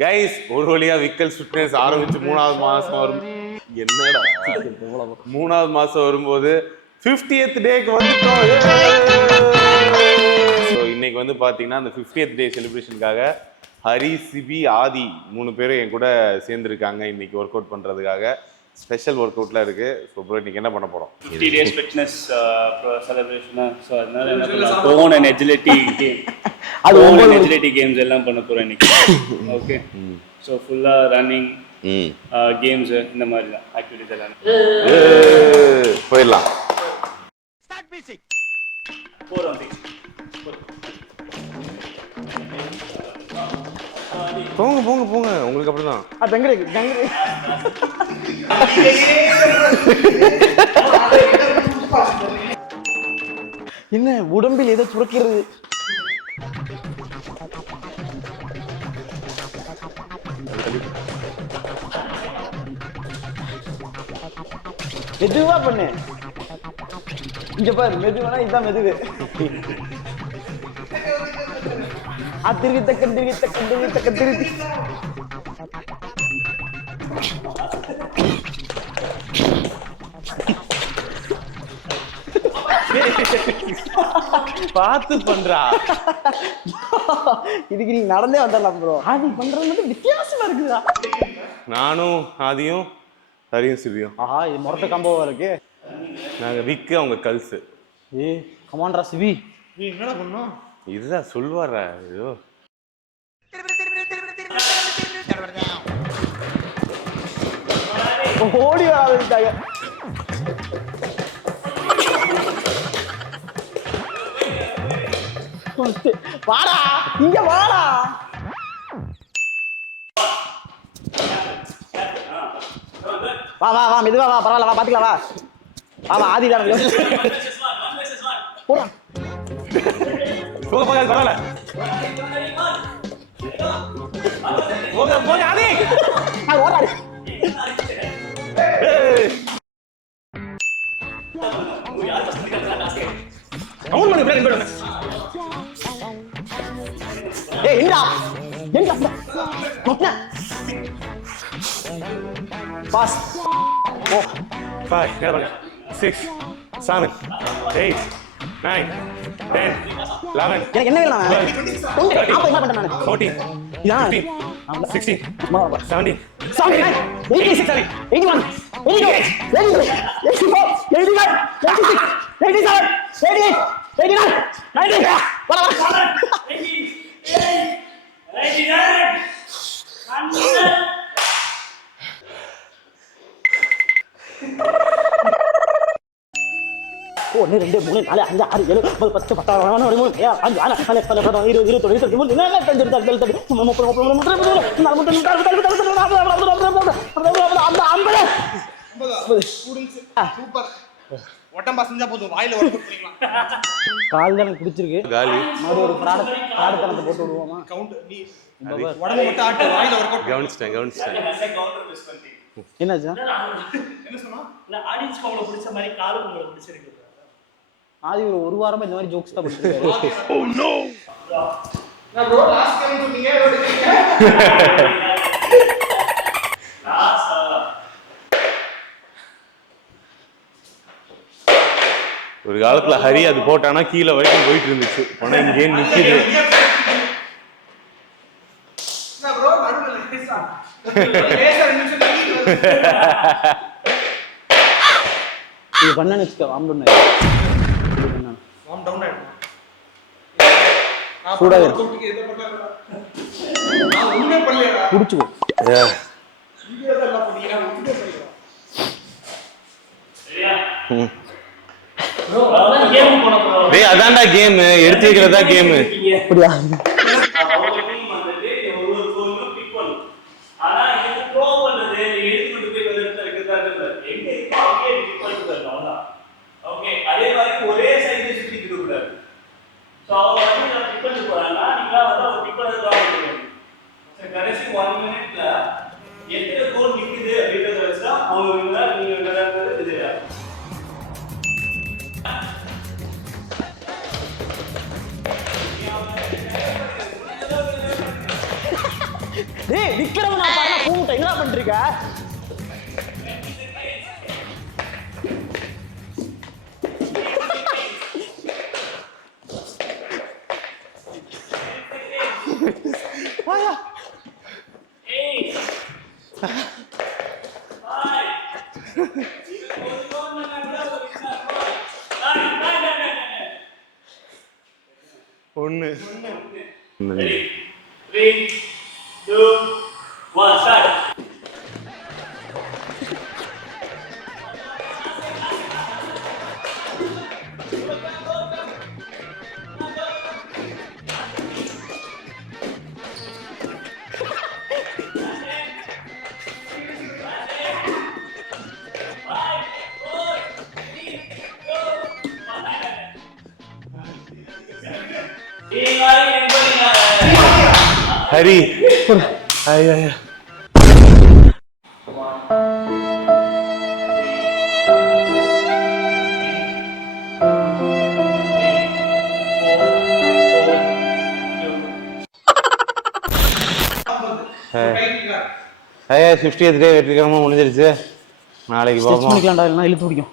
Guys ஒரு வழியா விக்கல் ஃபிட்னஸ் ஆரம்பிச்சு 3வது மாசம் வரும். என்னடா 3வது மாசம் வரும்போது 50th டேக்கு வந்துட்டோம். ஸோ இன்னைக்கு வந்து பார்த்தீங்கன்னா அந்த 50th டே செலிப்ரேஷனுக்காக ஹரி, சிபி, ஆதி 3 பேரும் என் கூட சேர்ந்துருக்காங்க இன்னைக்கு ஒர்க் அவுட் பண்ணுறதுக்காக. ஸ்பெஷல் ஒர்க் அவுட்லாம் இருக்கு. ஸோ ப்ரோ இன்னைக்கு என்ன பண்ண போகிறோம்? 50 டேஸ் ஃபிட்னஸ் செலிப்ரேஷனா. ஸோ அதனால என்ன பண்ணலாம், போன் அண்ட் எஜிலிட்டி கேம், அது ஓன் எஜிலிட்டி கேம்ஸ் எல்லாம் பண்ண போகிறோம் இன்னைக்கு. ஓகே, ஸோ ஃபுல்லாக ரன்னிங் கேம்ஸ் இந்த மாதிரி தான் ஆக்டிவிட்டிஸ் எல்லாம் போயிடலாம். போங்க போங்க போங்க, உங்களுக்கு அப்படிதான். என்ன உடம்பில் ஏதோ துறக்கிறது. மெதுவா பண்ணு. இங்க பாரு, மெதுவானா இதான் மெதுவு. திருவி தக்க திருவி தக்க திருவி தக்க திருவி. பார்த்து பண்றா. இதுக்கு நீங்க நடந்தே வந்துடலாம் ப்ரோ. ஆதி பண்றது வந்து வித்தியாசமா இருக்குதா? நானும் ஆதியும் ஹரியும் சிபியும். ஆஹா, இது மொரட்ட காம்போவா இருக்கு. நாங்க விக்கு, அவங்க கல்சு. கமாண்டரா சிபி, நீ என்னடா பண்ணோம்? இதுதான் சொல்வாரா? ஐயோ ஓடி வராதுட்டாங்க. வாடா இங்க வாடா. வா வா வா, மெதுவா வா, பரவாயில்ல வா, பாத்துக்கலாம் வா. வா வா, ஆதி தான் போடா. போக போக பரவாயில்ல. போக போக ஆதி. ஓடாடி. கவுண்ட் பண்ணு பிரேக் பண்ணு. ஏய் என்னடா? என்னடா? மொத்தன. பாஸ். 5 6 7 8 9 10 11. எனக்கு என்ன வேணும்? நான் என்ன பண்றேன் நான்? 14 15 16 17 79 86 81 82 84 85 86 87 88 89 90. வா வா. ஒன்று 2 3 4 5 6 7 9 10 11 ஒட்டம்பா செஞ்சா போதும், வாயில ஒர்க் அவுட் பண்ணிக்கலாம். கால் தான் எனக்கு பிடிச்சிருக்கு. காலி மறுபடியும் ஒரு ப்ராடக்ட் போட்டு விடுவோமா? கவுண்ட் நீ உடம்பு மட்டும் ஆட்டு, வாயில ஒர்க் அவுட். கவனிச்சிட்டேன். என்னாச்சு? என்ன சொன்னா? இல்ல ஆடியன்ஸ் உங்களுக்கு பிடிச்ச மாதிரி காலுக்கு உங்களுக்கு பிடிச்சிருக்கு. ஆதி ஒரு வாரமா இந்த மாதிரி ஜோக்ஸ் தான் பண்ணிருக்காரு. Oh no. நான் ப்ரோ லாஸ்ட் டைம் சொன்னீங்க ஒரு காலத்துல ஹரி அது போட்டானா கீழே வரைக்கும் போயிட்டு இருந்துச்சு. ஆனா இங்கே நிக்குது. நான் ப்ரோ நடுவுல லேசா லேசா 2 நிமிஷம் நிக்குது. இது பண்ணனு வெச்சுக்க, வார்ம் டவுன் வார்ம் டவுன் ஆயிடும். சூடா ஒர்க் அவுட்க்கு எதை பண்ணல. நான் ஒண்ணுமே பண்ணலடா. குடிச்சுக்கோ. வீடியோ எல்லாம் பண்ணீங்க, நான் ஒண்ணுமே பண்ணல. சரியா? ப்ரோ அதான் கேம் போன ப்ரோ. டேய் அதான்டா கேம், எடுத்து வைக்கிறதா கேம். அப்படியா? அவங்க டீம் வந்துட்டு ஒரு கோல் பிக் பண்ணு. ஆனா இது த்ரோ பண்றது எடுத்து போய் வெல்ல இருக்குதாங்க. எங்க இருக்கு அப்படியே பிக் பண்ணிட்டு வரலாம். ஓகே, அதே மாதிரி ஒரே சைடுல சுத்திட்டு இருக்க கூடாது. சோ அவங்க வந்து பிக் பண்ணி போறாங்க, நீங்க வந்து ஒரு பிக் பண்ணி தான் பண்ணணும். சோ கடைசி 1 மினிட்ல எத்தனை கோல் நிக்குது அப்படிங்கறத வச்சு தான் அவங்க நீங்க விளையாடுறது இது. டேய் விக்ரம் நான் பாருங்க கூட்ட என்ன பண்றீங்க வாயா 8 ஒன்று 3 2 1 start ஹரி ஐயா ஐயா 50th டே வெற்றிகரமாக முடிஞ்சிருச்சு நாளைக்கு ஸ்டிச் பார்ப்போம் பண்ணிக்கலாம்டா இல்லைன்னா இழுத்து பிடிக்கும்